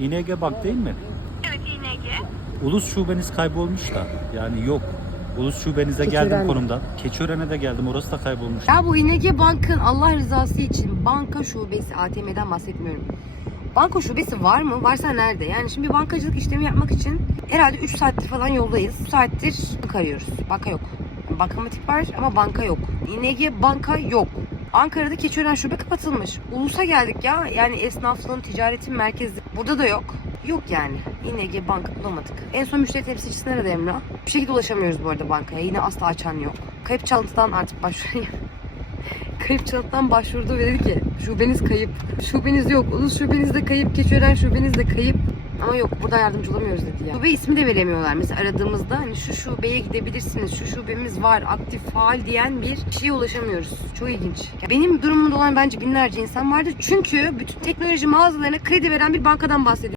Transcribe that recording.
İNG Bank değil mi? Evet İNG. Ulus şubeniz kaybolmuş da. Yani yok. Ulus şubenize Keçiören. geldim konumdan. Keçiören'e de geldim. Orası da kaybolmuş. Ya bu İNG Bank'ın Allah rızası için banka şubesi, ATM'den bahsetmiyorum. Banka şubesi var mı? Varsa nerede? Yani şimdi bankacılık işlemi yapmak için herhalde 3 saattir falan yoldayız. 3 saattir banka arıyoruz. Banka yok. Bankamatik var ama banka yok. İNG banka yok. Ankara'da Keçiören şube kapatılmış. Ulus'a geldik ya. Yani esnaflığın, ticaretin merkezi. Burada da yok. Yok yani. İNG banka bulamadık. En son müşteri temsilcisini aradı Emrah. Bir şekilde ulaşamıyoruz bu arada bankaya. Yine asla açan yok. Kayıp çalıntıdan artık başvuruyor. Kayıp çalıntıdan başvurdu ve dedi ki şubeniz kayıp. Şubeniz yok. Ulus şubeniz de kayıp. Keçiören şubeniz de kayıp. Ama yok burada yardımcı olamıyoruz dedi ya. Şube ismi de veremiyorlar. Mesela aradığımızda hani şu şubeye gidebilirsiniz, şu şubemiz var, aktif, faal diyen bir kişiye ulaşamıyoruz. Çok ilginç. Benim durumumda olan bence binlerce insan vardır. Çünkü bütün teknoloji mağazalarına kredi veren bir bankadan bahsediyorum.